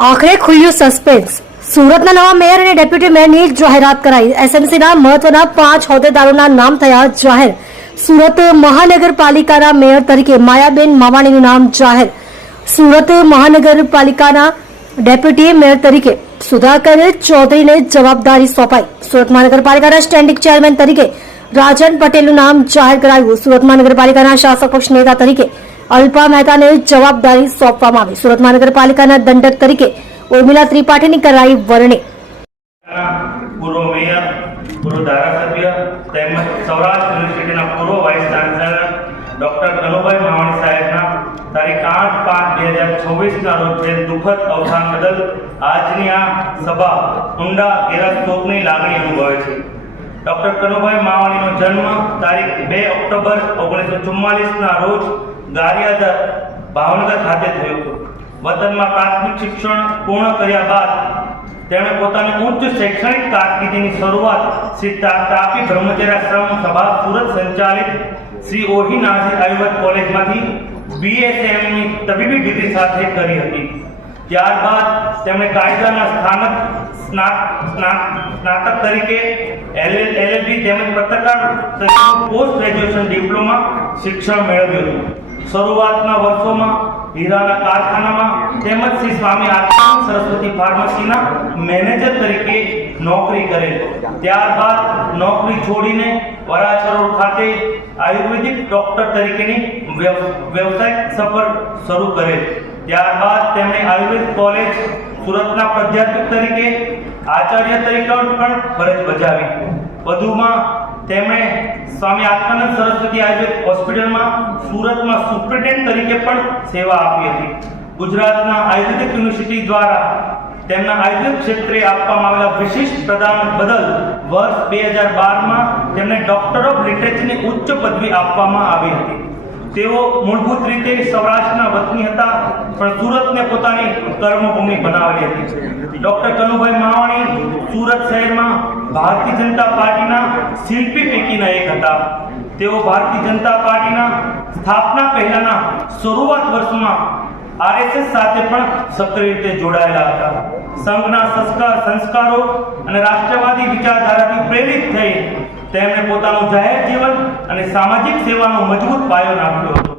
આખરે ખુલ્યું સસ્પેન્સ. સુરતના નવા મેયર અને ડેપ્યુટી મેયરની જાહેરાત કરાઈ. એસએમસીના મહત્વના 5 હોદ્દેદારોના નામ થયા જાહેર. સુરત મહાનગરપાલિકાના મેયર તરીકે માયાબેન માવાણીનું નામ જાહેર. સુરત મહાનગરપાલિકાના ડેપ્યુટી મેયર તરીકે સુધાકર ચૌધરીને જવાબદારી સોંપાઈ. સુરત મહાનગરપાલિકાના સ્ટેન્ડિંગ ચેરમેન તરીકે રાજન પટેલનું નામ જાહેર કરાયું. સુરત મહાનગરપાલિકાના શાસક પક્ષ નેતા તરીકે અલ્પા મહેતાને જવાબદારી સોંપવામાં આવી. સુરત મહાનગરપાલિકાના દંડક તરીકે ઉર્મિલા ત્રિપાઠીની કરાઈ વરણી. પૂર્વ મેયર, પૂર્વ ધારાસભ્ય તેમજ સૌરાષ્ટ્ર યુનિવર્સિટીના પૂર્વ vice chancellor doctor Kanubhai Mavani સાહેબના તારીખ 8/5/2024 રોજ થયેલ દુઃખદ અવસાન બદલ આજની આ સભા ઊંડા ઘેરા શોકની લાગણી અનુભવે છે. ડોક્ટર કનુભાઈ માવાણીનો જન્મ તારીખ 2 ઓક્ટોબર 1944 રોજ ગારિયાદર ભાવનગર ખાતે થયો હતો. વતનમાં પ્રાથમિક શિક્ષણ પૂર્ણ કર્યા બાદ તેમણે પોતાની ઉચ્ચ શૈક્ષણિક કારકિર્દીની શરૂઆત શ્રી તાપી બ્રહ્મચર્યાશ્રમ સભા સુરત સંચાલિત શ્રી ઓહી નાઝીર આયુર્વેદ કોલેજમાંથી BSMની તબીબી ડિગ્રી સાથે કરી હતી. ત્યારબાદ તેમણે કાયદાના સ્નાતક તરીકે LLB તેમજ પત્રકાર પોસ્ટ ગ્રેજ્યુએશન ડિપ્લોમા શિક્ષણ મેળવ્યું હતું. શરૂઆતના વર્ષોમાં હીરાના કારખાનામાં તેમજ શ્રી સ્વામી આત્માનંદ સરસ્વતી ફાર્મસીના મેનેજર તરીકે નોકરી કરેલ. ત્યારબાદ નોકરી છોડીને વરાછા રોડ ખાતે આયુર્વેદિક ડોક્ટર તરીકેની વ્યવસાયિક સફર શરૂ કરેલ. ત્યારબાદ તેમણે આયુર્વેદ કોલેજ સુરતના પ્રાધ્યાપક તરીકે આચાર્ય તરીકે પણ ફરજ બજાવી. વધુમાં તેમણે સ્વામી આત્માનંદ સરસ્વતી આયુર્વેદ હોસ્પિટલમાં સુરતમાં સુપ્રિન્ટેન્ડન્ટ તરીકે પણ સેવા આપી હતી. ગુજરાતના આયુર્વેદિક યુનિવર્સિટી દ્વારા તેમના આયુર્વેદ ક્ષેત્રે આપવામાં આવેલા વિશિષ્ટ પ્રદાન બદલ વર્ષ 2012માં તેમને ડોક્ટર ઓફ લિટરેચરની ઉચ્ચ પદવી આપવામાં આવી હતી. તેઓ મૂળભૂત રીતે સૌરાષ્ટ્રના વતની હતા, પણ સુરતને પોતાની કર્મભૂમિ બનાવેલી હતી. ડોક્ટર કનુભાઈ માવાણી સુરત શહેરમાં ભારતીય જનતા પાર્ટીના શિલ્પી પૈકીના એક હતા. તેઓ ભારતીય જનતા પાર્ટીના સ્થાપના પહેલાના શરૂઆત વર્ષમાં RSS સાથે પણ સક્રિય રીતે જોડાયેલા હતા. સંઘના સંસ્કારો અને રાષ્ટ્રવાદી વિચારધારાથી પ્રેરિત થઈ તેમણે પોતાનું જાહેર જીવન અને સામાજિક સેવાનો મજબૂત પાયો નાખ્યો હતો.